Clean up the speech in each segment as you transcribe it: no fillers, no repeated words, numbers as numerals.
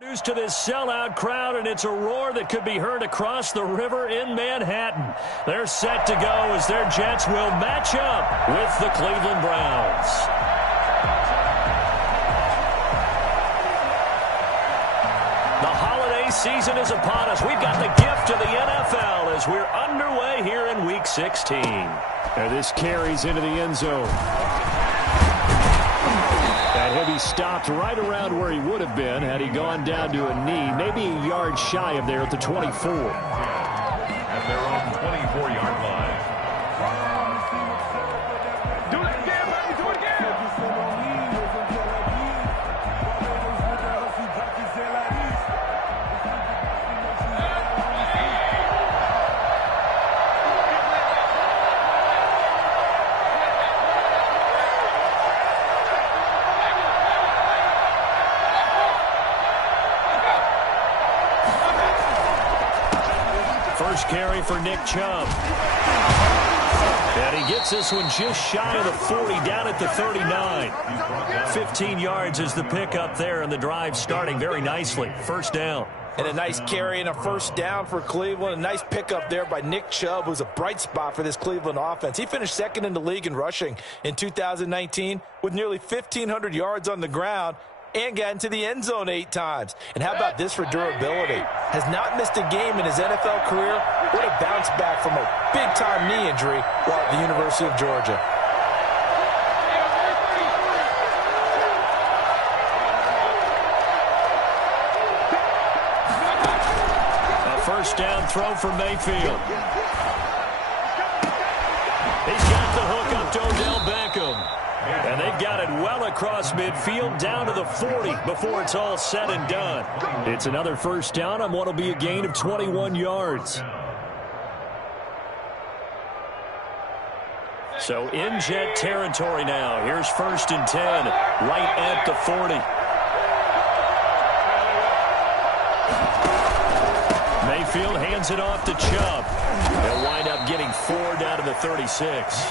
News to this sellout crowd, and it's a roar that could be heard across the river in Manhattan. They're set to go as their Jets will match up with the Cleveland Browns. The holiday season is upon us. We've got the gift of the NFL as we're underway here in Week 16. And this carries into the end zone. And he'll be stopped right around where he would have been had he gone down to a knee, maybe a yard shy of there at the 24. At their own 24-yard line. Do it again, baby, do it again. First carry for Nick Chubb. And he gets this one just shy of the 40, down at the 39. 15 yards is the pickup there, and the drive starting very nicely. First down. And a nice carry and a first down for Cleveland. A nice pickup there by Nick Chubb, who's a bright spot for this Cleveland offense. He finished second in the league in rushing in 2019 with nearly 1,500 yards on the ground and got into the end zone 8 times. And how about this for durability? Has not missed a game in his NFL career. What a bounce back from a big-time knee injury while at the University of Georgia. A first down throw for Mayfield. He's got the hook up to Odell Beckham. And they've got it well across midfield, down to the 40 before it's all said and done. It's another first down on what will be a gain of 21 yards. So in Jet territory now. Here's first and 10, right at the 40. Mayfield hands it off to Chubb. They'll wind up getting 4 down to the 36.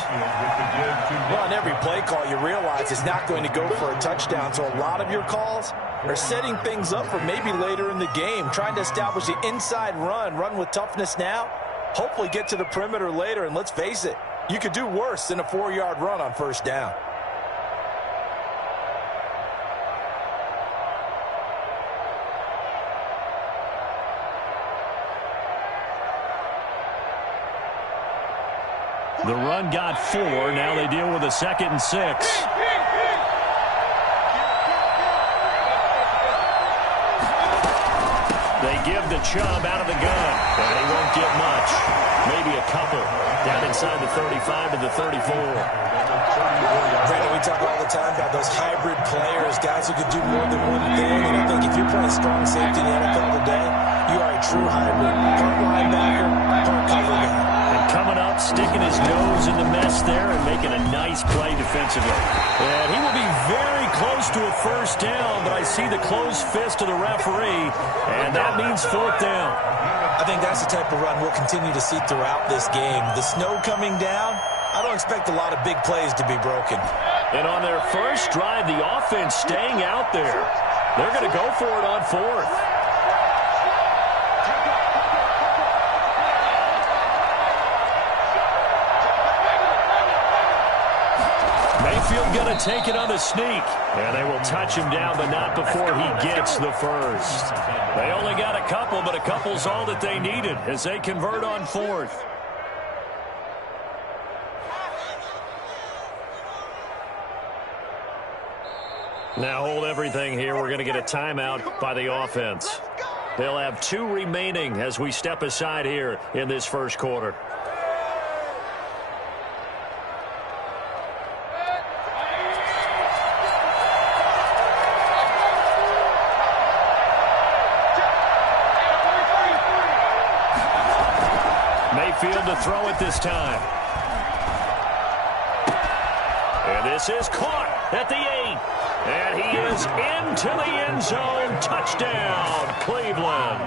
Well, on every play call, you realize it's not going to go for a touchdown. So a lot of your calls are setting things up for maybe later in the game, trying to establish the inside run with toughness now, hopefully get to the perimeter later. And let's face it, you could do worse than a 4-yard run on first down. The run got 4. Now they deal with a 2nd and 6. They give the Chubb out of the gun, and he won't get much. Maybe a couple. Down inside the 35 to the 34. Brandon, we talk all the time about those hybrid players, guys who could do more than one thing. And I think if you're playing strong safety in the NFL today, you are a true hybrid. Part linebacker, part cover guy. Coming up, sticking his nose in the mess there and making a nice play defensively. And he will be very close to a first down, but I see the closed fist of the referee, and that means 4th down. I think that's the type of run we'll continue to see throughout this game. The snow coming down, I don't expect a lot of big plays to be broken. And on their first drive, the offense staying out there. They're going to go for it on 4th. Mayfield going to take it on the sneak. And they will touch him down, but not before he gets the first. They only got a couple, but a couple's all that they needed as they convert on 4th. Now hold everything here. We're going to get a timeout by the offense. They'll have 2 remaining as we step aside here in this first quarter. Mayfield to throw it this time. And this is caught at the 8. And he is into the end zone. Touchdown, Cleveland.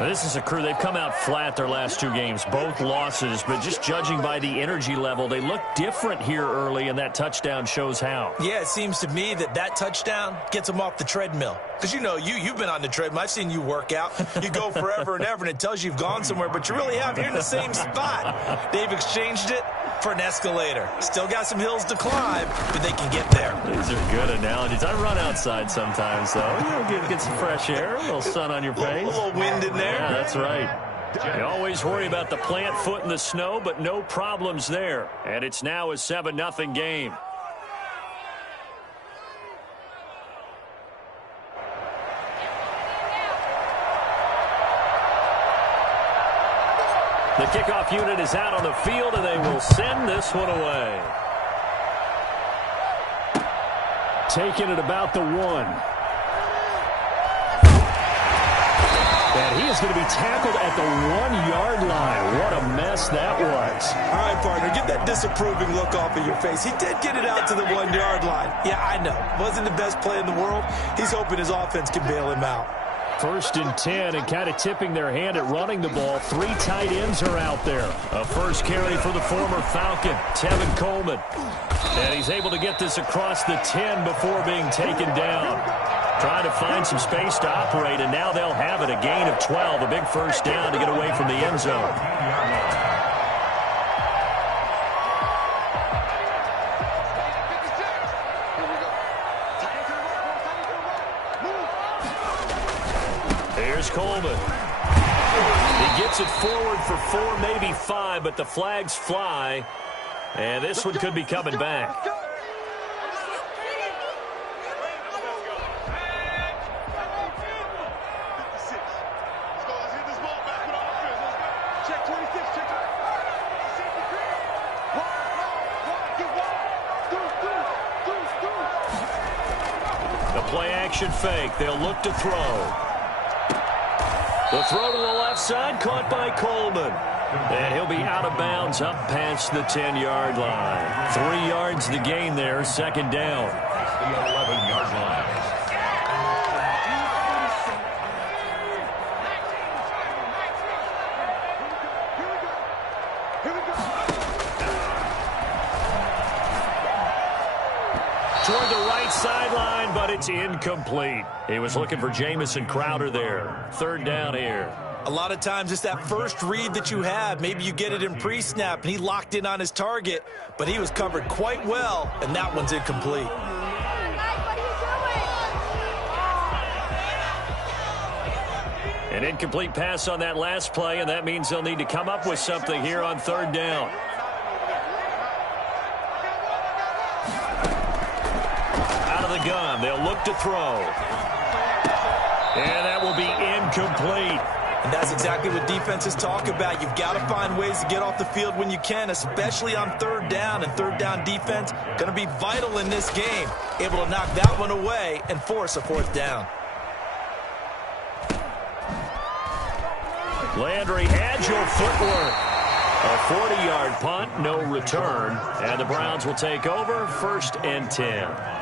This is a crew. They've come out flat their last 2 games, both losses, but just judging by the energy level, they look different here early, and that touchdown shows how. Yeah, it seems to me that touchdown gets them off the treadmill. Because, you know, you've been on the treadmill. I've seen you work out. You go forever and ever, and it tells you you've gone somewhere, but you really have. You're in the same spot. They've exchanged it for an escalator. Still got some hills to climb, but they can get there. These are good analogies. I run outside sometimes, though. Get some fresh air, a little sun on your face. A little wind in there. Yeah, that's right. You always worry about the plant foot in the snow, but no problems there. And it's now a 7-0 game. The kickoff unit is out on the field, and they will send this one away. Taking it about the 1. And he is going to be tackled at the 1-yard line. What a mess that was. All right, partner, get that disapproving look off of your face. He did get it out to the 1-yard line. Yeah, I know. Wasn't the best play in the world. He's hoping his offense can bail him out. 1st and 10, and kind of tipping their hand at running the ball. 3 tight ends are out there. A first carry for the former Falcon, Tevin Coleman. And he's able to get this across the 10 before being taken down. Trying to find some space to operate, and now they'll have it. A gain of 12, a big first down to get away from the end zone. Here's Coleman. He gets it forward for 4, maybe 5, but the flags fly, and this one could be coming back. Play-action fake. They'll look to throw. The throw to the left side, caught by Coleman. And he'll be out of bounds up past the 10-yard line. 3 yards the gain there, 2nd down. The 11-yard line. Toward the right sideline, but it's incomplete. He was looking for Jamison Crowder there. 3rd down here. A lot of times it's that first read that you have. Maybe you get it in pre-snap, and he locked in on his target, but he was covered quite well, and that one's incomplete. An incomplete pass on that last play, and that means they'll need to come up with something here on 3rd down. The gun. They'll look to throw. And that will be incomplete. And that's exactly what defenses talk about. You've got to find ways to get off the field when you can, especially on 3rd down. And 3rd down defense going to be vital in this game. Able to knock that one away and force a 4th down. Landry, agile footwork. A 40-yard punt, no return. And the Browns will take over, 1st and 10.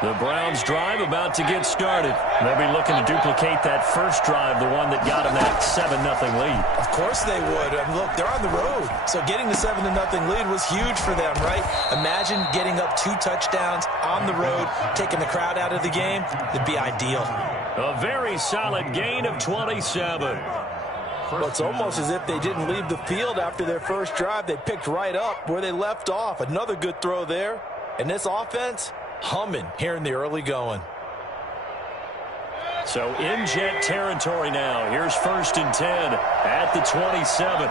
The Browns drive about to get started. They'll be looking to duplicate that first drive, the one that got them that 7-0 lead. Of course they would. I mean, look, they're on the road. So getting the 7-0 lead was huge for them, right? Imagine getting up 2 touchdowns on the road, taking the crowd out of the game. It'd be ideal. A very solid gain of 27. Well, it's almost as if they didn't leave the field after their first drive. They picked right up where they left off. Another good throw there. And this offense, humming here in the early going. So in Jet territory now. Here's 1st and 10 at the 27.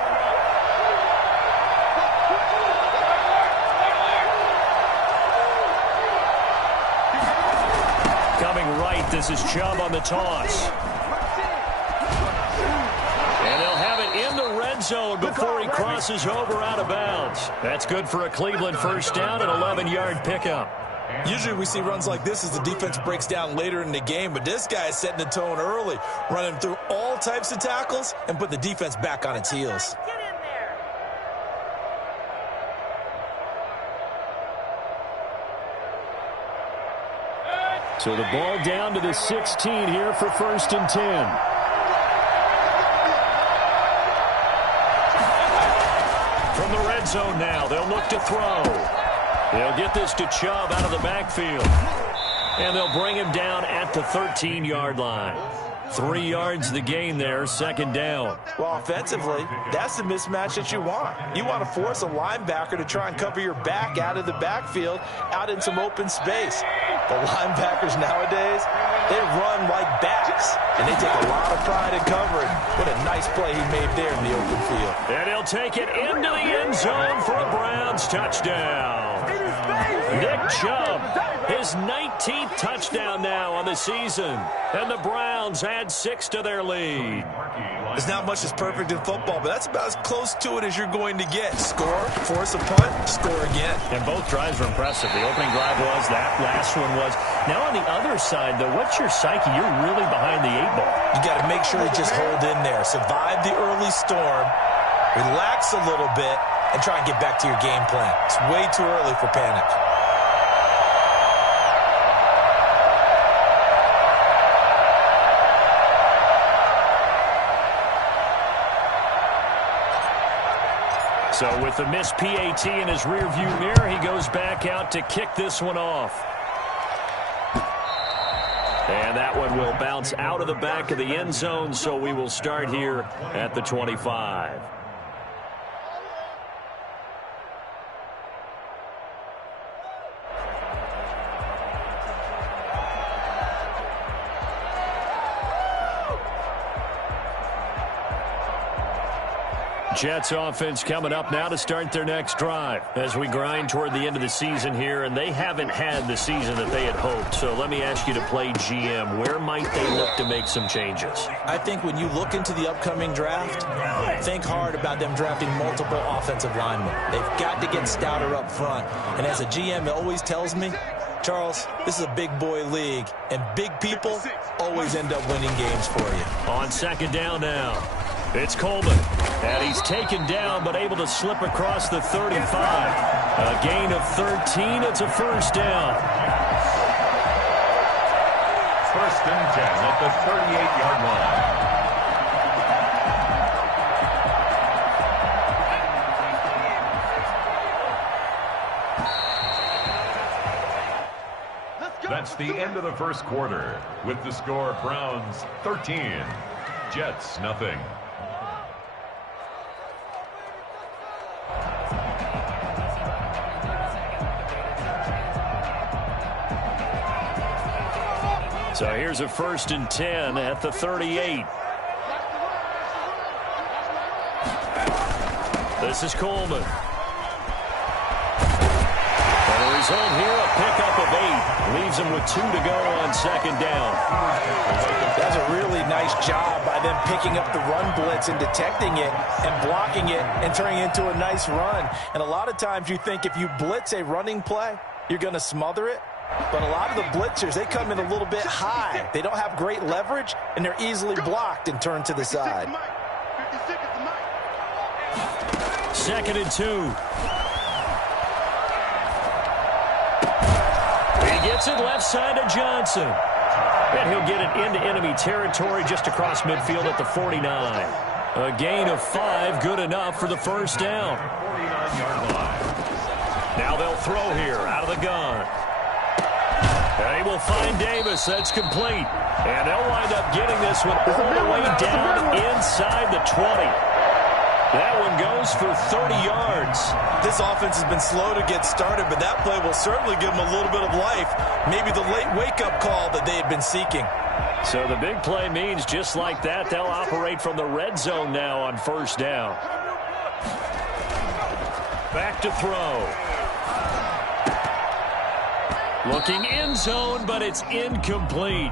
Coming right, this is Chubb on the toss. And they'll have it in the red end zone before he crosses over out of bounds. That's good for a Cleveland first down, an 11-yard pickup. Usually we see runs like this as the defense breaks down later in the game, but this guy is setting the tone early, running through all types of tackles and put the defense back on its heels. So the ball down to the 16 here for 1st and 10. From the red zone now, they'll look to throw. They'll get this to Chubb out of the backfield. And they'll bring him down at the 13-yard line. 3 yards the gain there, 2nd down. Well, offensively, that's the mismatch that you want. You want to force a linebacker to try and cover your back out of the backfield, out in some open space. The linebackers nowadays, they run like backs, and they take a lot of pride in covering. What a nice play he made there in the open field. And he'll take it into the end zone for a Browns touchdown. Nick Chubb, his 19th touchdown now on the season. And the Browns add 6 to their lead. There's not much that's perfect in football, but that's about as close to it as you're going to get. Score, force a punt, score again. And both drives were impressive. The opening drive was, that last one was. Now on the other side, though, what's your psyche? You're really behind the 8 ball. You got to make sure you just hold in there. Survive the early storm, relax a little bit, and try and get back to your game plan. It's way too early for panic. So with the missed PAT in his rearview mirror, he goes back out to kick this one off. And that one will bounce out of the back of the end zone, so we will start here at the 25. Jets offense coming up now to start their next drive as we grind toward the end of the season here, and they haven't had the season that they had hoped. So let me ask you to play GM. Where might they look to make some changes? I think when you look into the upcoming draft, think hard about them drafting multiple offensive linemen. They've got to get stouter up front. And as a GM, it always tells me, Charles, this is a big boy league, and big people always end up winning games for you. On 2nd down now. It's Coleman, and he's taken down but able to slip across the 35. A gain of 13. It's a 1st down. 1st and 10 at the 38-yard line. That's the end of the 1st quarter. With the score, Browns 13, Jets nothing. So here's a 1st and 10 at the 38. This is Coleman. And the result here, a pickup of 8. Leaves him with 2 to go on 2nd down. That's a really nice job by them picking up the run blitz and detecting it and blocking it and turning it into a nice run. And a lot of times you think if you blitz a running play, you're going to smother it. But a lot of the blitzers, they come in a little bit high. They don't have great leverage, and they're easily blocked and turned to the side. 2nd and 2. He gets it left side to Johnson. And he'll get it into enemy territory just across midfield at the 49. A gain of 5, good enough for the 1st down. 49-yard line. Now they'll throw here out of the gun. And he will find Davis. That's complete. And they'll wind up getting this one all the way down inside the 20. That one goes for 30 yards. This offense has been slow to get started, but that play will certainly give them a little bit of life. Maybe the late wake-up call that they had been seeking. So the big play means just like that, they'll operate from the red zone now on 1st down. Back to throw. Looking end zone, but it's incomplete.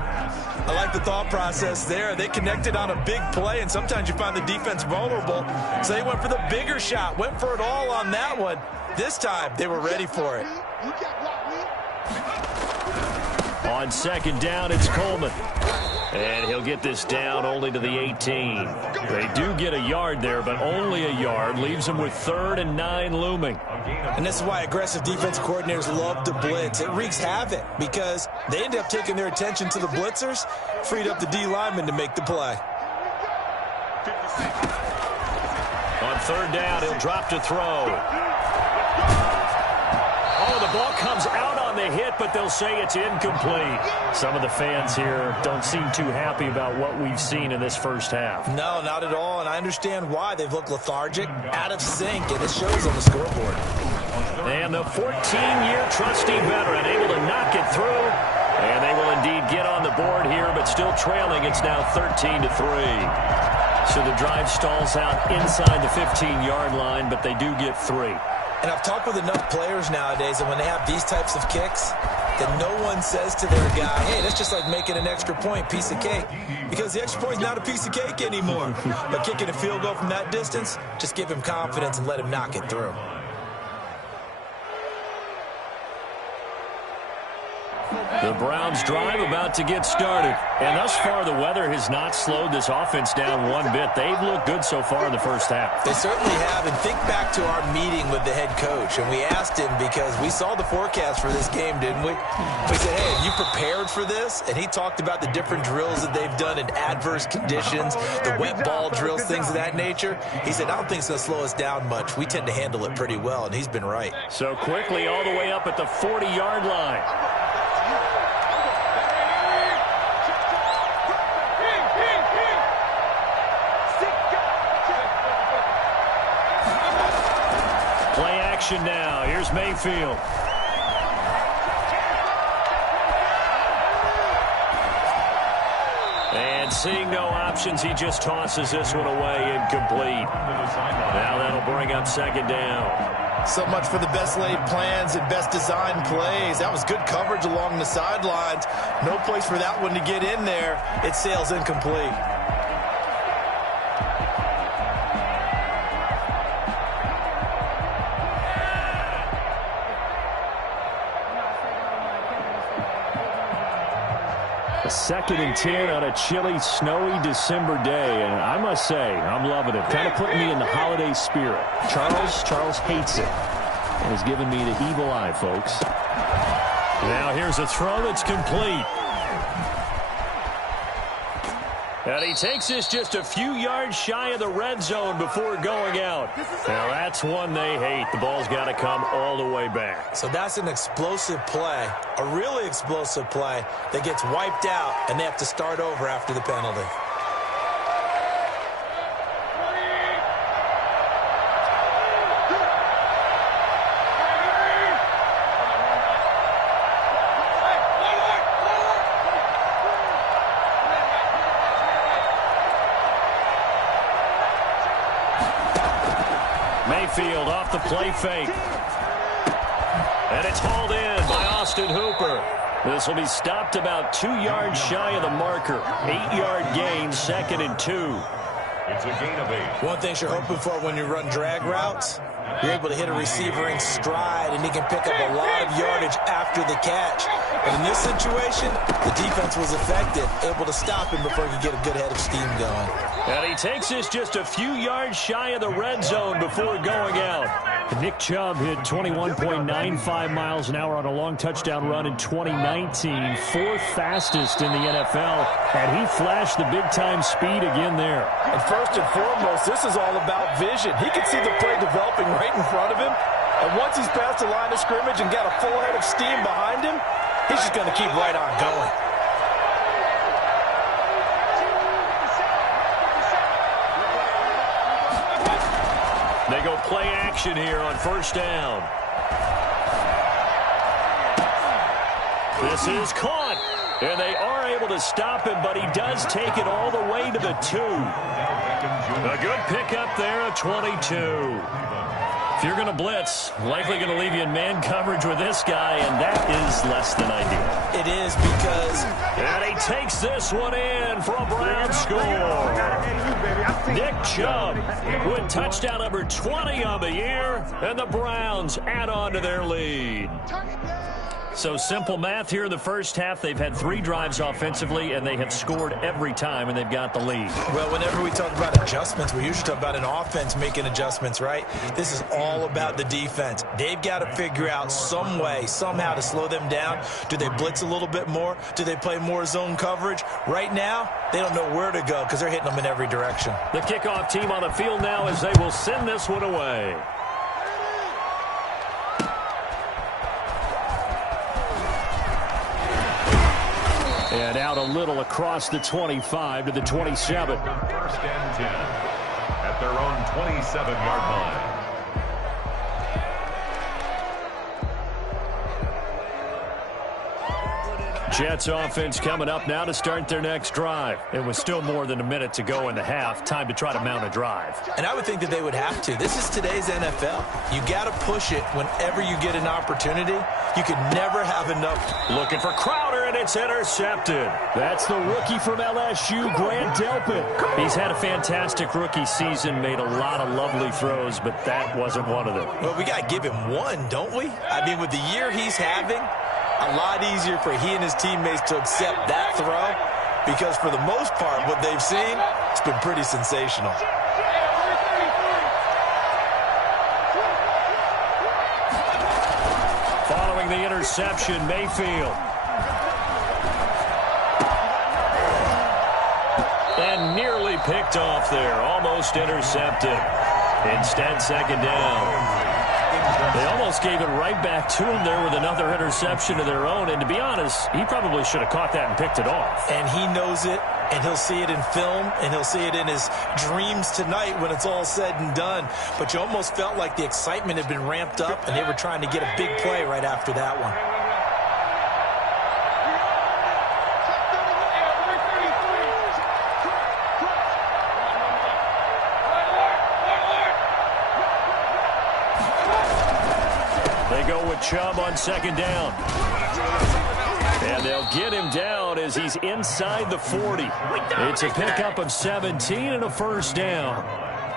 I like the thought process there. They connected on a big play, and sometimes you find the defense vulnerable. So they went for the bigger shot, went for it all on that one. This time, they were ready for it. On second down, it's Coleman. And he'll get this down only to the 18. They do get a yard there, but only a yard. Leaves them with 3rd and 9 looming. And this is why aggressive defense coordinators love to blitz. It wreaks havoc because they end up taking their attention to the blitzers, freed up the D lineman to make the play. On 3rd down, he'll drop to throw. Oh, the ball comes out on the hit, but they'll say it's incomplete. Some of the fans here don't seem too happy about what we've seen in this first half. No, not at all, and I understand why. They've looked lethargic, out of sync, and it shows on the scoreboard. And the 14-year trusty veteran able to knock it through. And they will indeed get on the board here, but still trailing. It's now 13-3. So the drive stalls out inside the 15-yard line, but they do get 3. And I've talked with enough players nowadays that when they have these types of kicks, that no one says to their guy, hey, that's just like making an extra point, piece of cake. Because the extra point is not a piece of cake anymore. But kicking a field goal from that distance, just give him confidence and let him knock it through. The Browns drive about to get started. And thus far, the weather has not slowed this offense down one bit. They've looked good so far in the first half. They certainly have. And think back to our meeting with the head coach. And we asked him because we saw the forecast for this game, didn't we? We said, hey, have you prepared for this? And he talked about the different drills that they've done in adverse conditions, the wet ball drills, things of that nature. He said, I don't think it's going to slow us down much. We tend to handle it pretty well. And he's been right. So quickly all the way up at the 40-yard line. Now, here's Mayfield. And seeing no options, he just tosses this one away, incomplete. Now that'll bring up 2nd down. So much for the best laid plans and best designed plays. That was good coverage along the sidelines. No place for that one to get in there. It sails incomplete. A 2nd and 10 on a chilly, snowy December day, and I must say, I'm loving it. Kind of putting me in the holiday spirit. Charles hates it, and has given me the evil eye, folks. Now here's a throw that's complete. And he takes this just a few yards shy of the red zone before going out. Now that's one they hate. The ball's got to come all the way back. So that's an explosive play, a really explosive play that gets wiped out, and they have to start over after the penalty. Mayfield off the play fake. And it's hauled in by Austin Hooper. This will be stopped about 2 yards shy of the marker. 8-yard gain, 2nd and 2. It's a gain of 8. One thing you're hoping for when you run drag routes, you're able to hit a receiver in stride, and he can pick up a lot of yardage after the catch. But in this situation, the defense was effective, able to stop him before he could get a good head of steam going. And he takes this just a few yards shy of the red zone before going out. Nick Chubb hit 21.95 miles an hour on a long touchdown run in 2019, 4th fastest in the NFL, and he flashed the big-time speed again there. And first and foremost, this is all about vision. He could see the play developing right in front of him, and once he's past the line of scrimmage and got a full head of steam behind him, he's just going to keep right on going. They go play action here on 1st down. This is caught, and they are able to stop him, but he does take it all the way to the 2. A good pickup there at 22. If you're going to blitz, likely going to leave you in man coverage with this guy, and that is less than ideal. It is because... And he takes this one in for a Brown score. Nick Chubb with touchdown number 20 on the year, and the Browns add on to their lead. So simple math here in the first half. They've had 3 drives offensively, and they have scored every time, and they've got the lead. Well, whenever we talk about adjustments, we usually talk about an offense making adjustments, right? This is all about the defense. They've got to figure out some way, somehow to slow them down. Do they blitz a little bit more? Do they play more zone coverage? Right now, they don't know where to go because they're hitting them in every direction. The kickoff team on the field now as they will send this one away. And out a little across the 25 to the 27. First and 10 at their own 27-yard line. Jets offense coming up now to start their next drive. It was still more than a minute to go in the half. Time to try to mount a drive. And I would think that they would have to. This is today's NFL. You got to push it whenever you get an opportunity. You can never have enough. Looking for Crowder, and it's intercepted. That's the rookie from LSU, Grant Delpit. He's had a fantastic rookie season, made a lot of lovely throws, but that wasn't one of them. Well, we got to give him one, don't we? I mean, with the year he's having, a lot easier for he and his teammates to accept that throw because for the most part, what they've seen, it's been pretty sensational. Following the interception, Mayfield. And nearly picked off there, almost intercepted. Instead, second down. They almost gave it right back to him there with another interception of their own. And to be honest, he probably should have caught that and picked it off. And he knows it, and he'll see it in film, and he'll see it in his dreams tonight when it's all said and done. But you almost felt like the excitement had been ramped up, and they were trying to get a big play right after that one. Chubb on second down. And they'll get him down as he's inside the 40. It's a pickup of 17 and a first down.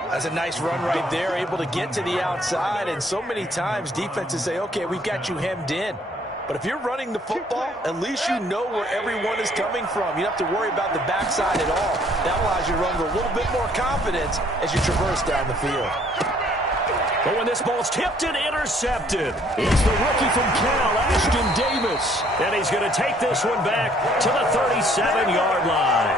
That's a nice run right there, able to get to the outside. And so many times defenses say, okay, we've got you hemmed in. But if you're running the football, at least you know where everyone is coming from. You don't have to worry about the backside at all. That allows you to run with a little bit more confidence as you traverse down the field. But when this ball's tipped and intercepted, it's the rookie from Cal, Ashton Davis. And he's going to take this one back to the 37-yard line.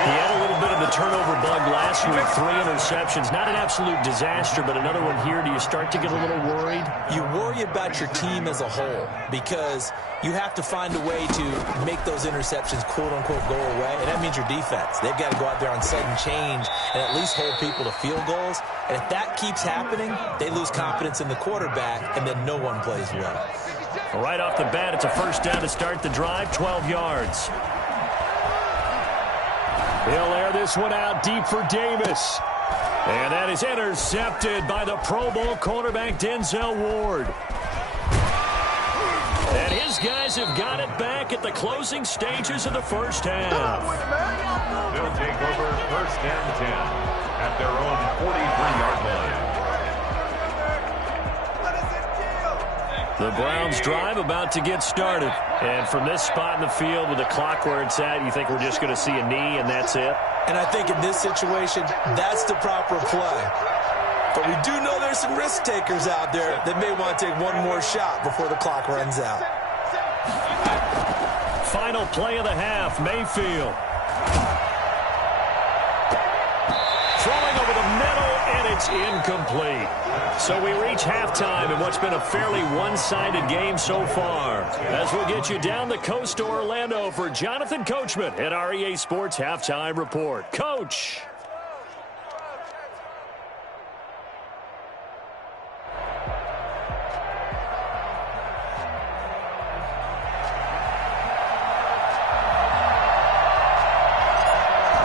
He had a little bit of the turnover bug last week, 3 interceptions. Not an absolute disaster, but another one here. Do you start to get a little worried? You worry about your team as a whole because you have to find a way to make those interceptions, quote-unquote, go away, and that means your defense. They've got to go out there on sudden change and at least hold people to field goals. And if that keeps happening, they lose confidence in the quarterback, and then no one plays well. Right off the bat, it's a first down to start the drive, 12 yards. He'll air this one out deep for Davis. And that is intercepted by the Pro Bowl cornerback Denzel Ward. And his guys have got it back at the closing stages of the first half. They'll take over first and 10 at their own 43-yard line. The Browns drive about to get started. And from this spot in the field with the clock where it's at, you think we're just going to see a knee and that's it? And I think in this situation, that's the proper play. But we do know there's some risk takers out there that may want to take one more shot before the clock runs out. Final play of the half, Mayfield. Throwing over the middle, and it's incomplete. So we reach halftime in what's been a fairly one-sided game so far. As we'll get you down the coast to Orlando for Jonathan Coachman at our EA Sports Halftime Report. Coach.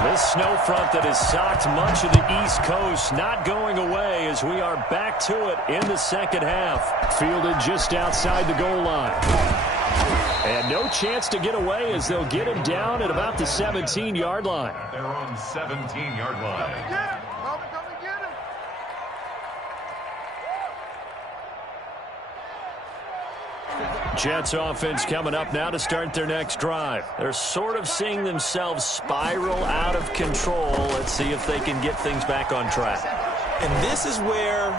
This snow front that has socked much of the East Coast not going away as we are back to it in the second half. Fielded just outside the goal line. And no chance to get away as they'll get him down at about the 17-yard line. They're on 17-yard line. Jets offense coming up now to start their next drive. They're sort of seeing themselves spiral out of control. Let's see if they can get things back on track. And this is where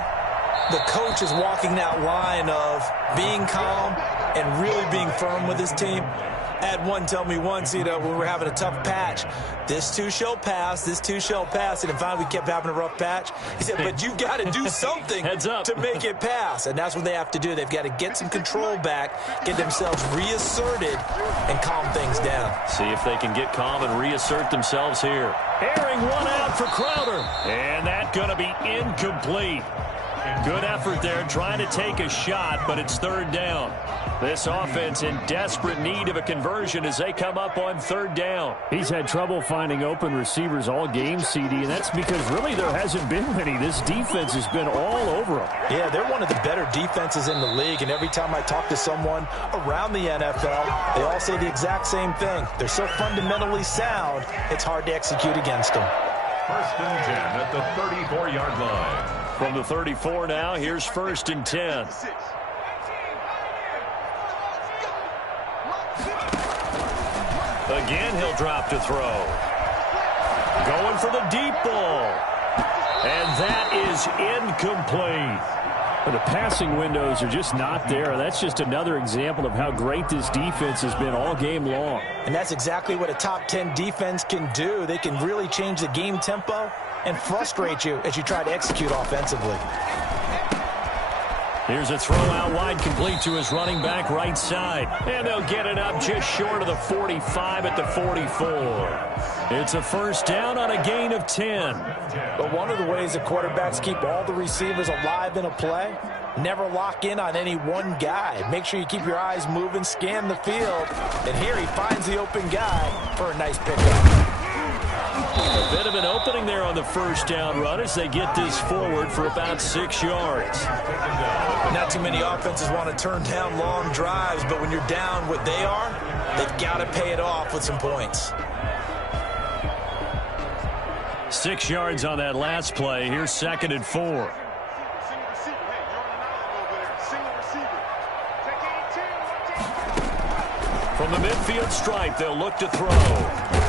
the coach is walking that line of being calm and really being firm with his team. I had one tell me once, when we were having a tough patch, this too shall pass, this too shall pass. And finally we kept having a rough patch. He said, but you got to do something to make it pass. And that's what they have to do. They've got to get some control back, get themselves reasserted, and calm things down. See if they can get calm and reassert themselves here. Airing one out for Crowder. And that's going to be incomplete. Good effort there trying to take a shot, but it's third down. This offense in desperate need of a conversion as they come up on third down. He's had trouble finding open receivers all game, CD, and that's because really there hasn't been many. This defense has been all over them. Yeah, they're one of the better defenses in the league, and every time I talk to someone around the NFL, they all say the exact same thing. They're so fundamentally sound, it's hard to execute against them. First and 10 at the 34-yard line. From the 34 now, here's first and 10. Again, he'll drop to throw. Going for the deep ball. And that is incomplete. The passing windows are just not there. That's just another example of how great this defense has been all game long. And that's exactly what a top 10 defense can do. They can really change the game tempo and frustrate you as you try to execute offensively. Here's a throw out wide, complete to his running back right side. And they'll get it up just short of the 45 at the 44. It's a first down on a gain of 10. But one of the ways that quarterbacks keep all the receivers alive in a play, never lock in on any one guy. Make sure you keep your eyes moving, scan the field. And here he finds the open guy for a nice pickup. A bit of an opening there on the first down run as they get this forward for about 6 yards. Not too many offenses want to turn down long drives, but when you're down what they are, they've got to pay it off with some points. 6 yards on that last play. Here's second and 4. From the midfield stripe, they'll look to throw.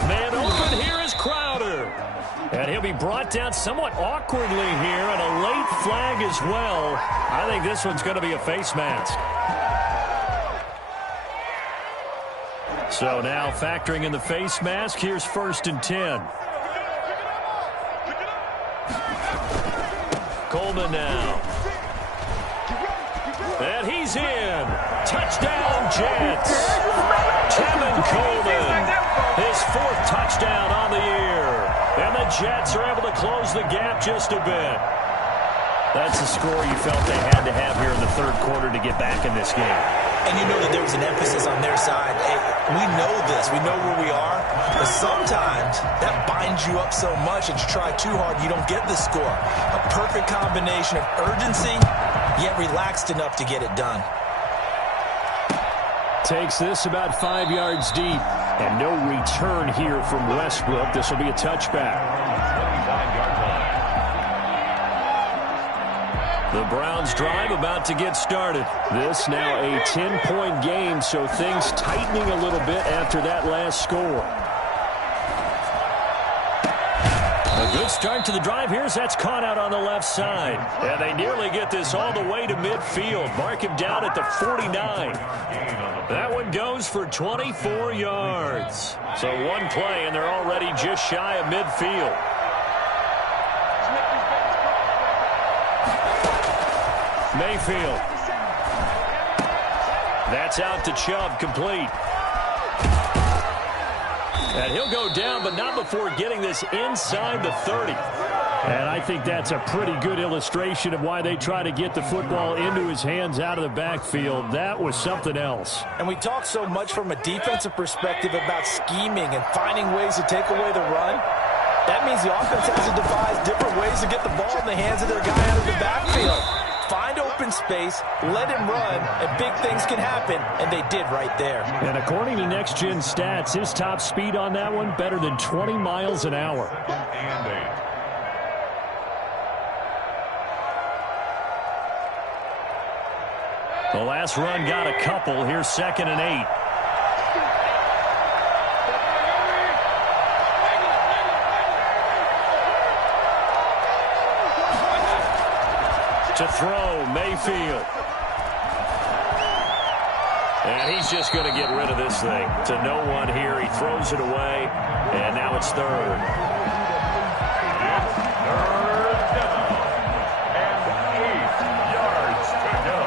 Man open, here is Crowder. And he'll be brought down somewhat awkwardly here, and a late flag as well. I think this one's going to be a face mask. So now factoring in the face mask, here's first and 10. Coleman now. And he's in. Touchdown, Jets. Tevin Coleman, his 4th touchdown on the year. And the Jets are able to close the gap just a bit. That's the score you felt they had to have here in the third quarter to get back in this game. And you know that there was an emphasis on their side. Hey, we know this. We know where we are. But sometimes that binds you up so much that you try too hard, you don't get the score. A perfect combination of urgency, yet relaxed enough to get it done. Takes this about 5 yards deep. And no return here from Westbrook. This will be a touchback. The Browns drive about to get started. This now a 10-point game, so things tightening a little bit after that last score. A good start to the drive here as that's caught out on the left side. And they nearly get this all the way to midfield. Mark him down at the 49. That one goes for 24 yards. So one play, and they're already just shy of midfield. Mayfield. That's out to Chubb, complete. And he'll go down, but not before getting this inside the 30. And I think that's a pretty good illustration of why they try to get the football into his hands out of the backfield. That was something else. And we talk so much from a defensive perspective about scheming and finding ways to take away the run. That means the offense has to devise different ways to get the ball in the hands of their guy out of the backfield. Find open space, let him run, and big things can happen, and they did right there. And according to Next Gen Stats, his top speed on that one better than 20 miles an hour. And 8. The last run got a couple. Here's 2nd and 8. To throw, Mayfield. And he's just going to get rid of this thing. To no one here. He throws it away. And now it's 3rd. It's 3rd down. And 8 yards to go.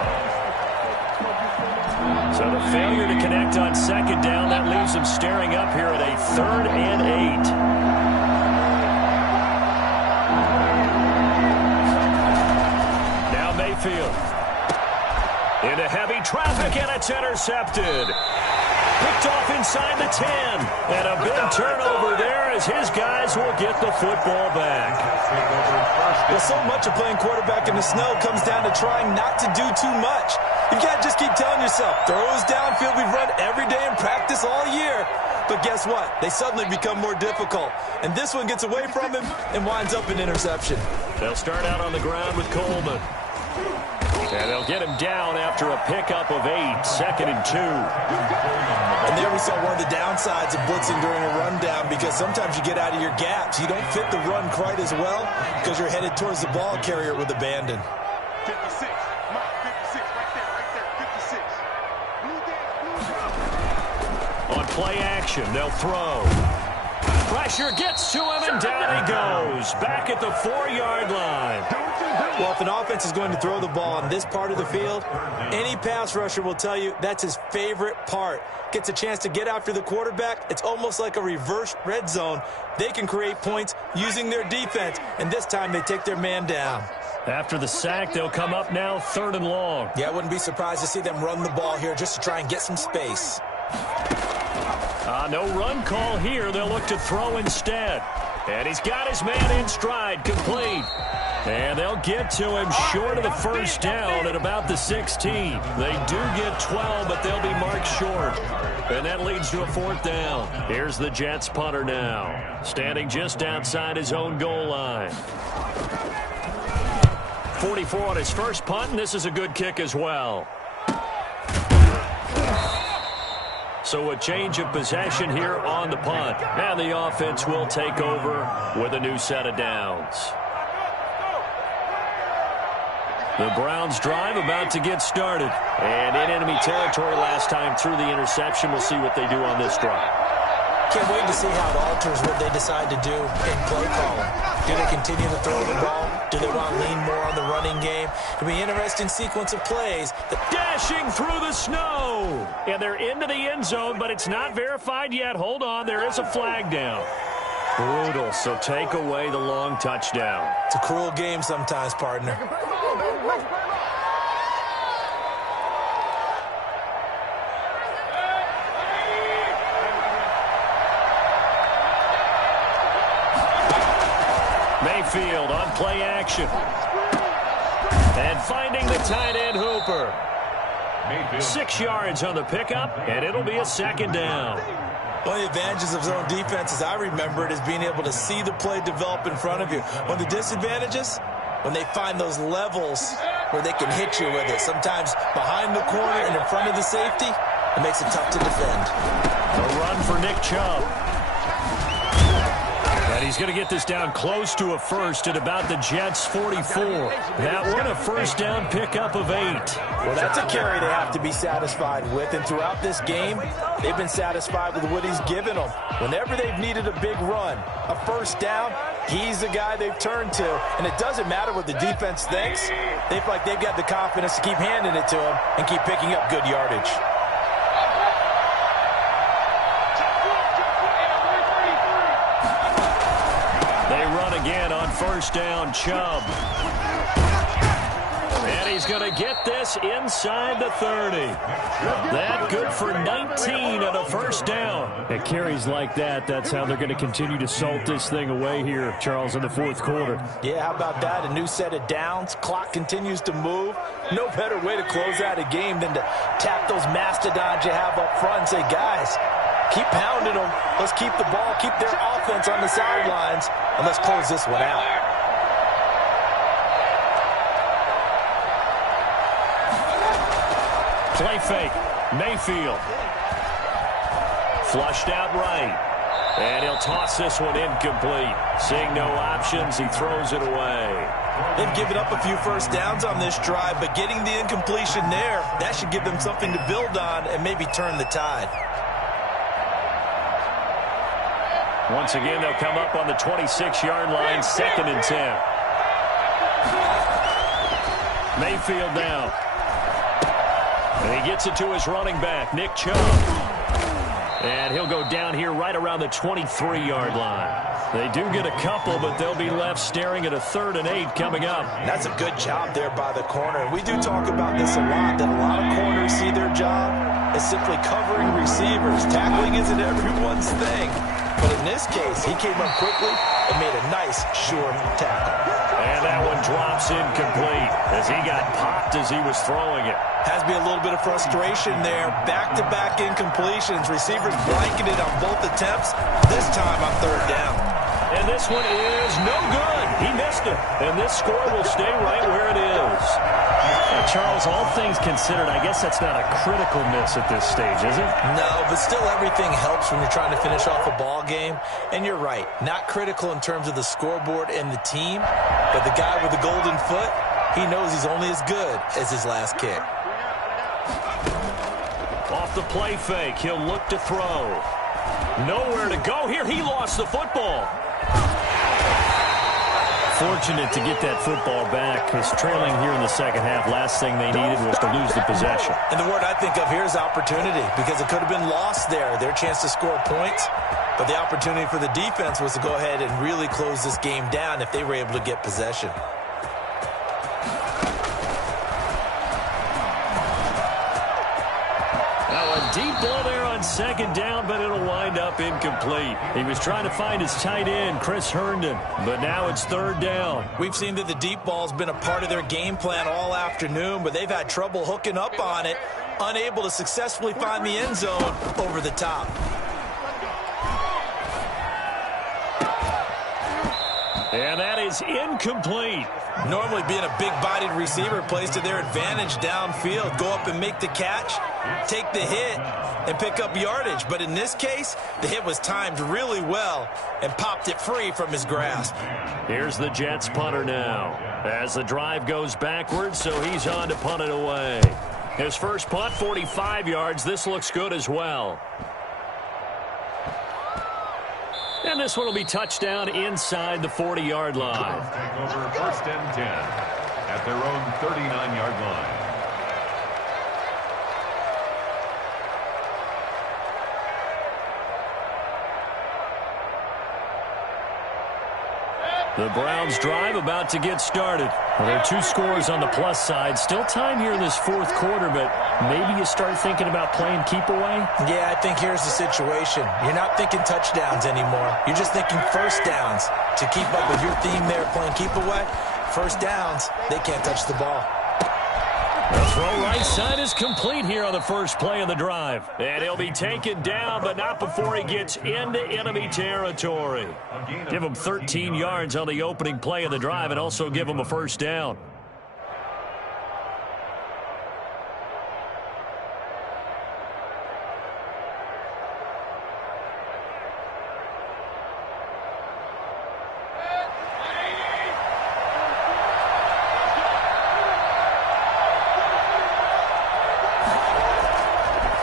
So the failure to connect on 2nd down, that leaves him staring up here at a 3rd and 8. Mayfield. Into heavy traffic, and it's intercepted. Picked off inside the 10. And a big turnover there as his guys will get the football back. Well, so much of playing quarterback in the snow comes down to trying not to do too much. You've got to just keep telling yourself, throws downfield we've run every day in practice all year. But guess what? They suddenly become more difficult. And this one gets away from him and winds up an interception. They'll start out on the ground with Coleman. And they'll get him down after a pickup of 8, 2nd and 2. And there we saw one of the downsides of blitzing during a rundown, because sometimes you get out of your gaps. You don't fit the run quite as well because you're headed towards the ball carrier with abandon. 56, Mike, 56, right there. On play action, they'll throw. Pressure gets to him, and down he goes. Back at the 4-yard line. Well, if an offense is going to throw the ball on this part of the field, any pass rusher will tell you that's his favorite part. Gets a chance to get after the quarterback. It's almost like a reverse red zone. They can create points using their defense, and this time they take their man down. After the sack, they'll come up now 3rd and long. Yeah, I wouldn't be surprised to see them run the ball here just to try and get some space. No run call here. They'll look to throw instead. And he's got his man in stride, complete. And they'll get to him short of the 1st down at about the 16. They do get 12, but they'll be marked short. And that leads to a 4th down. Here's the Jets punter now, standing just outside his own goal line. 44 on his first punt, and this is a good kick as well. So a change of possession here on the punt. And the offense will take over with a new set of downs. The Browns drive about to get started. And in enemy territory last time through the interception. We'll see what they do on this drive. Can't wait to see how it alters what they decide to do in play calling. Do they continue to throw the ball? Do they want to lean more on the running game? It'll be an interesting sequence of plays. Dashing through the snow. And they're into the end zone, but it's not verified yet. Hold on, there is a flag down. Brutal, so take away the long touchdown. It's a cruel game sometimes, partner. Mayfield on play action. And finding the tight end Hooper. 6 yards on the pickup, and it'll be a 2nd down. One of the advantages of zone defense, as I remember it, is being able to see the play develop in front of you. One of the disadvantages, when they find those levels where they can hit you with it. Sometimes behind the corner and in front of the safety, it makes it tough to defend. A run for Nick Chubb. And he's going to get this down close to a first at about the Jets' 44. That one a 1st down pickup of 8. Well, that's a carry they have to be satisfied with. And throughout this game, they've been satisfied with what he's given them. Whenever they've needed a big run, a 1st down, he's the guy they've turned to. And it doesn't matter what the defense thinks. They feel like they've got the confidence to keep handing it to him and keep picking up good yardage. They run again on 1st down, Chubb. And he's going to get this inside the 30. That good for 19 and a first down. At carries like that, that's how they're going to continue to salt this thing away here, Charles, in the fourth quarter. Yeah, how about that? A new set of downs. Clock continues to move. No better way to close out a game than to tap those mastodons you have up front and say, guys, keep pounding them. Let's keep the ball, keep their offense on the sidelines, and let's close this one out. Play fake. Mayfield. Flushed out right. And he'll toss this one incomplete. Seeing no options, he throws it away. They've given up a few first downs on this drive, but getting the incompletion there, that should give them something to build on and maybe turn the tide. Once again, they'll come up on the 26-yard line, 2nd and 10. Mayfield now. And he gets it to his running back, Nick Chubb. And he'll go down here right around the 23-yard line. They do get a couple, but they'll be left staring at a 3rd and 8 coming up. That's a good job there by the corner. We do talk about this a lot, that a lot of corners see their job as simply covering receivers. Tackling isn't everyone's thing. But in this case, he came up quickly and made a nice, sure tackle. And that one drops incomplete as he got popped as he was throwing it. Has to be a little bit of frustration there. Back-to-back incompletions. Receivers blanketed on both attempts, this time on 3rd down. And this one is no good. He missed it. And this score will stay right where it is. Charles, all things considered, I guess that's not a critical miss at this stage, is it? No, but still everything helps when you're trying to finish off a ball game. And you're right, not critical in terms of the scoreboard and the team, but the guy with the golden foot, he knows he's only as good as his last kick. Off the play fake, he'll look to throw. Nowhere to go here. He lost the football. Fortunate to get that football back, because trailing here in the second half, last thing they needed was to lose the possession. And the word I think of here is opportunity, because it could have been lost there, their chance to score points. But the opportunity for the defense was to go ahead and really close this game down if they were able to get possession. Deep ball there on 2nd down, but it'll wind up incomplete. He was trying to find his tight end, Chris Herndon, but now it's 3rd down. We've seen that the deep ball's been a part of their game plan all afternoon, but they've had trouble hooking up on it, unable to successfully find the end zone over the top. And that is incomplete. Normally being a big-bodied receiver plays to their advantage downfield. Go up and make the catch, take the hit, and pick up yardage. But in this case, the hit was timed really well and popped it free from his grasp. Here's the Jets punter now. As the drive goes backwards, so he's on to punt it away. His first punt, 45 yards. This looks good as well. And this one will be touchdown inside the 40-yard line. Take over 1st and 10 at their own 39-yard line. The Browns drive about to get started. Well, there are 2 scores on the plus side. Still time here in this 4th quarter, but maybe you start thinking about playing keep away? Yeah, I think here's the situation. You're not thinking touchdowns anymore. You're just thinking first downs. To keep up with your theme there, playing keep away, first downs, they can't touch the ball. The throw right side is complete here on the first play of the drive. And he'll be taken down, but not before he gets into enemy territory. Give him 13 yards on the opening play of the drive and also give him a first down.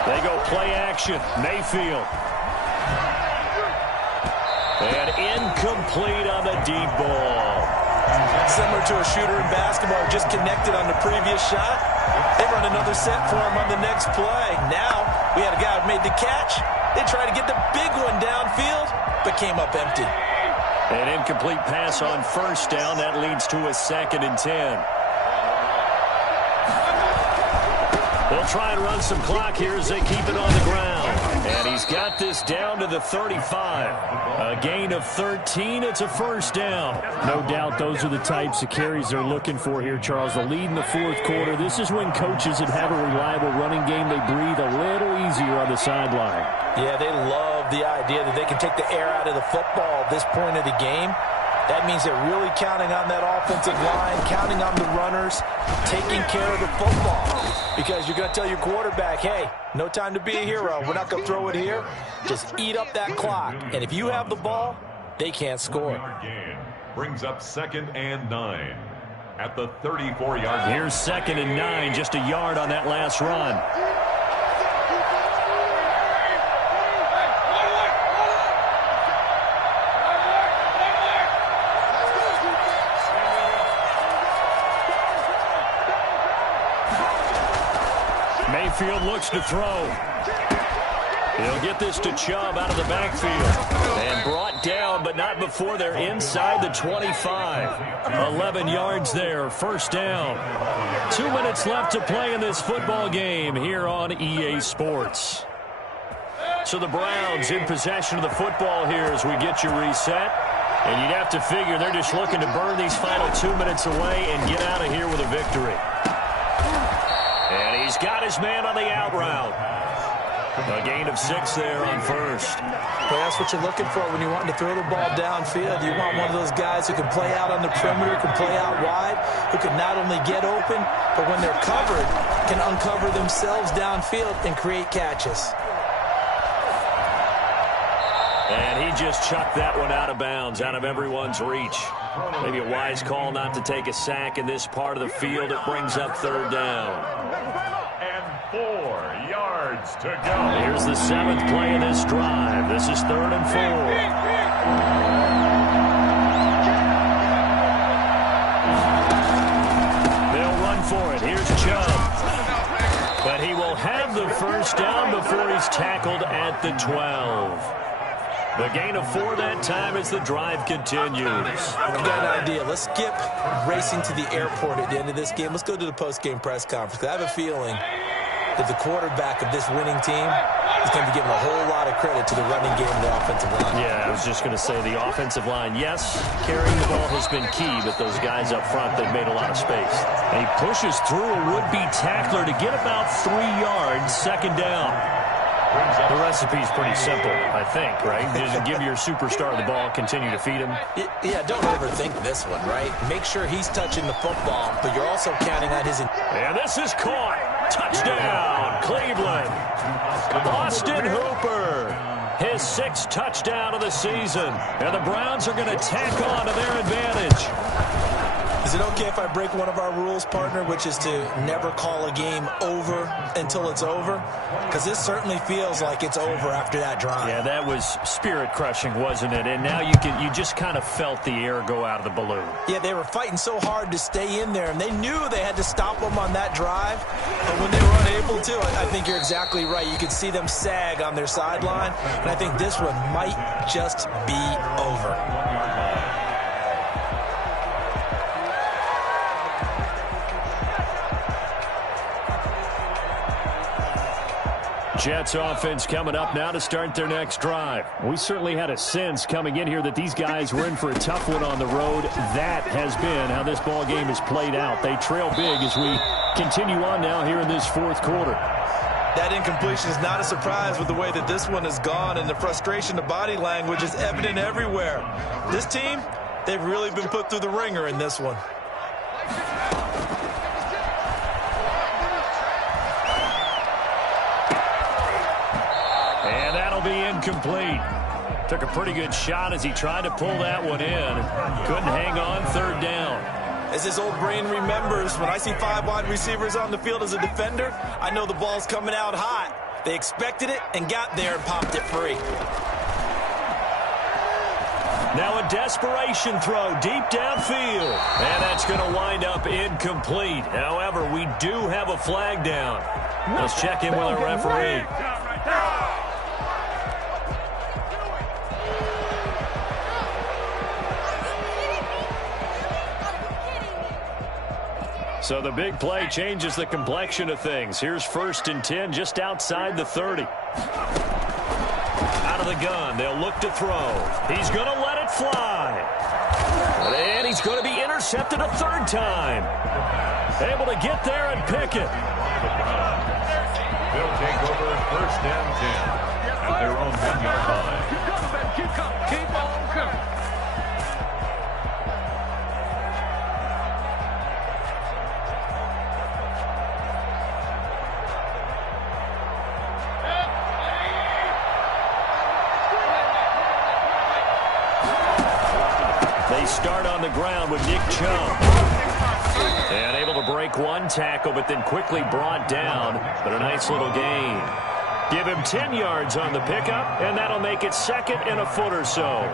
They go play action. Mayfield. And incomplete on the deep ball. Similar to a shooter in basketball, just connected on the previous shot. They run another set for him on the next play. Now, we had a guy who made the catch. They tried to get the big one downfield, but came up empty. An incomplete pass on first down. That leads to a 2nd and 10. They'll try and run some clock here as they keep it on the ground. And he's got this down to the 35. A gain of 13. It's a first down. No doubt those are the types of carries they're looking for here, Charles. The lead in the fourth quarter. This is when coaches that have a reliable running game, they breathe a little easier on the sideline. Yeah, they love the idea that they can take the air out of the football at this point of the game. That means they're really counting on that offensive line, counting on the runners, taking care of the football. Because you're going to tell your quarterback, hey, no time to be a hero. We're not going to throw it here. Just eat up that clock. And if you have the ball, they can't score. Brings up 2nd and 9 at the 34-yard line. Here's 2nd and 9, just a yard on that last run. Mayfield looks to throw. He'll get this to Chubb out of the backfield. And brought down, but not before they're inside the 25. 11 yards there, first down. 2 minutes left to play in this football game here on EA Sports. So the Browns in possession of the football here as we get you reset. And you'd have to figure they're just looking to burn these final 2 minutes away and get out of here with a victory. And he's got his man on the out route. A gain of 6 there on first. Well, that's what you're looking for when you're wanting to throw the ball downfield. You want one of those guys who can play out on the perimeter, can play out wide, who can not only get open, but when they're covered, can uncover themselves downfield and create catches. And he just chucked that one out of bounds, out of everyone's reach. Maybe a wise call not to take a sack in this part of the field. It brings up third down. And 4 yards to go. Here's the 7th play of this drive. This is 3rd and 4. They'll run for it. Here's Chubb. But he will have the first down before he's tackled at the 12. The gain of 4 that time as the drive continues. I've got an idea. Let's skip racing to the airport at the end of this game. Let's go to the post-game press conference. I have a feeling that the quarterback of this winning team is going to be giving a whole lot of credit to the running game and the offensive line. Yeah, I was just going to say the offensive line, yes, carrying the ball has been key, but those guys up front, they've made a lot of space. And he pushes through a would-be tackler to get about 3 yards, second down. The recipe's pretty simple, I think, right? Just give your superstar the ball, continue to feed him. Yeah, don't overthink this one, right? Make sure he's touching the football, but you're also counting on his... And this is caught. Touchdown, Cleveland. Austin Hooper, his 6th touchdown of the season. And the Browns are going to tack on to their advantage. Is it okay if I break one of our rules, partner, which is to never call a game over until it's over? Because this certainly feels like it's over after that drive. Yeah, that was spirit-crushing, wasn't it? And now you just kind of felt the air go out of the balloon. Yeah, they were fighting so hard to stay in there, and they knew they had to stop them on that drive. But when they were unable to, I think you're exactly right. You could see them sag on their sideline, and I think this one might just be over. Jets offense coming up now to start their next drive. We certainly had a sense coming in here that these guys were in for a tough one on the road. That has been how this ball game has played out. They trail big as we continue on now here in this fourth quarter. That incompletion is not a surprise with the way that this one has gone, and the frustration, the body language is evident everywhere. This team, they've really been put through the ringer in this one. Be incomplete. Took a pretty good shot as he tried to pull that one in. Couldn't hang on, third down. As his old brain remembers, when I see 5 wide receivers on the field as a defender, I know the ball's coming out hot. They expected it and got there and popped it free. Now a desperation throw deep downfield. And that's going to wind up incomplete. However, we do have a flag down. Let's check in with our referee. So the big play changes the complexion of things. Here's 1st and 10 just outside the 30. Out of the gun, they'll look to throw. He's going to let it fly. And he's going to be intercepted a 3rd time. Able to get there and pick it. They'll take over 1st and 10 at their own 1-yard line. Keep coming. Keep on coming. They start on the ground with Nick Chubb. And able to break one tackle, but then quickly brought down. But a nice little gain. Give him 10 yards on the pickup, and that'll make it 2nd and a foot or so.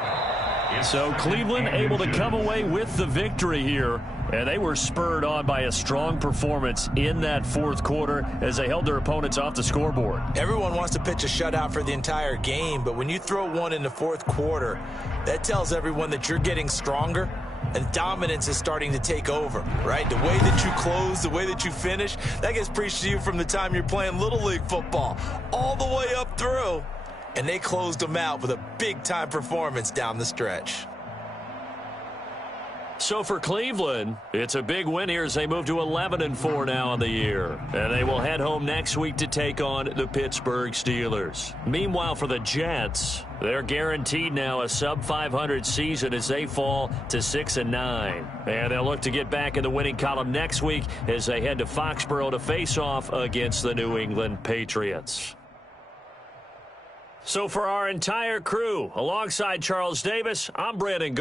So Cleveland able to come away with the victory here. And they were spurred on by a strong performance in that 4th quarter as they held their opponents off the scoreboard. Everyone wants to pitch a shutout for the entire game, but when you throw one in the 4th quarter, that tells everyone that you're getting stronger and dominance is starting to take over, right? The way that you close, the way that you finish, that gets preached to you from the time you're playing Little League football all the way up through. And they closed them out with a big-time performance down the stretch. So for Cleveland, it's a big win here as they move to 11-4 now on the year. And they will head home next week to take on the Pittsburgh Steelers. Meanwhile, for the Jets, they're guaranteed now a sub-500 season as they fall to 6-9. And they'll look to get back in the winning column next week as they head to Foxborough to face off against the New England Patriots. So for our entire crew, alongside Charles Davis, I'm Brandon Gold.